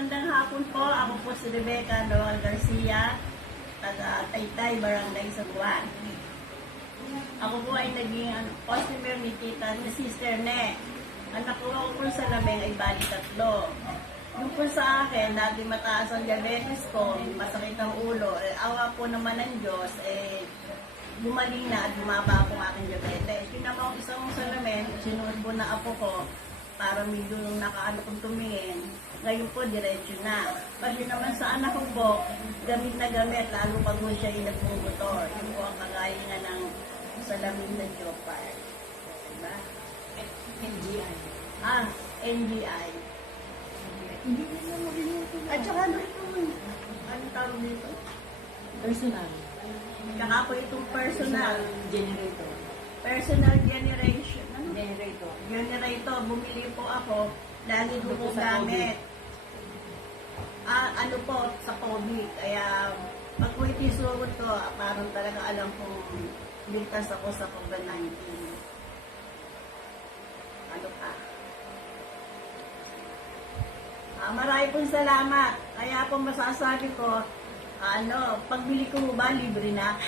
magandang hapon po. Ako po si Rebecca Noel Garcia, taga Taytay, Barangay Saguan. Ako po ay naging customer ni tita, ni Sister Ne. Ang nakuha ko po sa lameng ay bali 3. Yung po sa akin, dati mataas ang diabetes ko, masakit ang ulo. Awa po naman ng Diyos, gumaling na at bumaba po ang aking diabetes. Yun naman isang salamin, sinuot po na apo ko para medyo nakaano kong tumingin. Ngayon po, diretso na. Kasi naman sa anak ko po, gamit na gamit, lalo pag mo siya inagmumotor. Yun po ang kagalingan ng salamin ng Jopar. Diba? NGI. NGI. Hindi na magaling ito. At saka ito, ano tawag dito? Personal. Tsaka po itong personal. Generator. Personal generation. Ano? Generator. Generator. Bumili po ako. Lagi ko po gamit. Ano po, sa COVID. Kaya, pag po ipisugot ko, parang talaga alam kong ligtas ako sa COVID-19. Ano pa? Marami pong salamat. Kaya po masasabi ko, pagbili ko ba, libre na.